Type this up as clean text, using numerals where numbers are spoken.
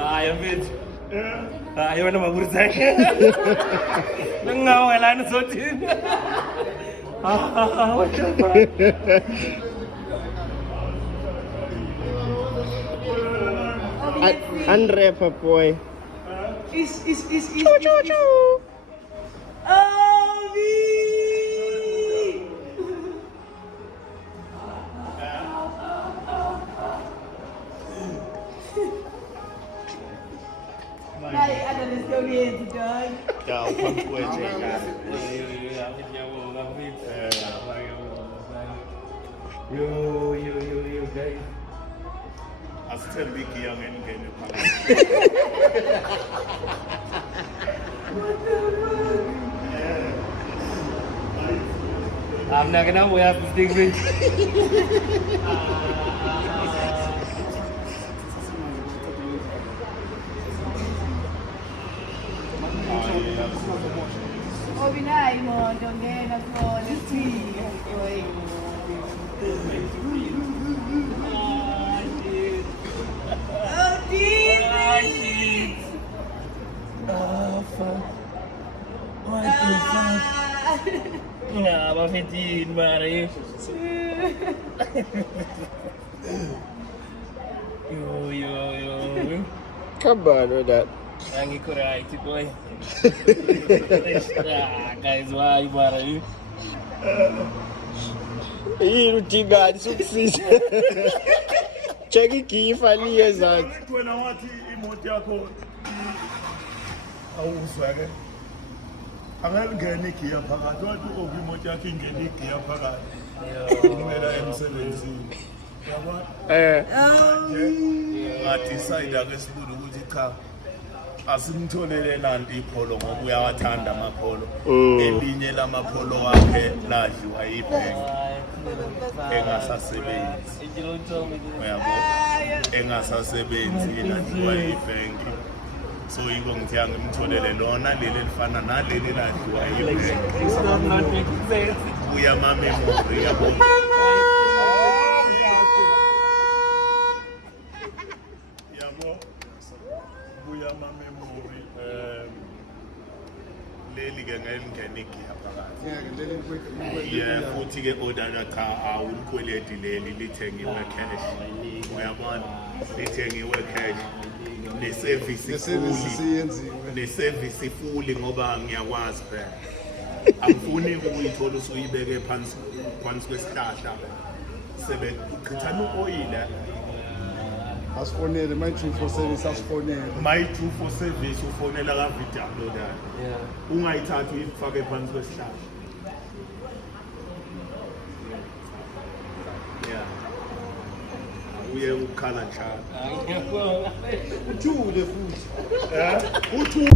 Ayo fit. Ayo mana mau berusaha? Nengau elan sotin. What the fuck? Andre Papoy. Is. Choo. Ay, ada restaurante, dog. Kau Papoy cakap. Yo guys. Asal Vicky yang engkau I'm not gonna wear this thing, bitch. Oh, binay mo, dongge na ko, let's see. Oh, dear. Oh, fuck. What the fuck? Nah, apa fitin mari. Yo. Come on with that. Yang ikut right, boy. Guys, why mari? Hii tiga sukses. Cheki kifalia zake. Kwena wathi imoto yakho awuzwake. Angangena igiya phakathi wathi uku imoto yakho ingena igiya phakathi. Kumela emsebenzini. Yabona? Ngathi sayida ke sibuza ukuthi cha asimtholele nanti ipholo ngoba uyawathanda amapholo. Elinye lamapholo wakhe ladliwa yibhenki. Engasasebenzi. Uyabona? Engasasebenzi ladliwa yibhenki. So yiko ngithi ngimtholele lona leli elifana naleli ladliwa yibhenki. Uya ma memory yabona? Buya ma memory leli ke ngelingeniki phakathi. Yeah, futhi ke odana cha awulikweledi leli lithengiwe cash. Uyabona? Lithengiwe cash. Ne-service ifuli ngoba ngiyakwazi phela. Angifuni ukuyithola usuyibeke phansi kwesihlahla. Sebe uchithana uoyile. Asifonele my true for service asifonele. My true for service ufonela ka video uploader. Yeah. Ungayithatha uyifake phansi kwesihlahla. Yeah. Uye ukhala njalo. Uthule futhi. Uthule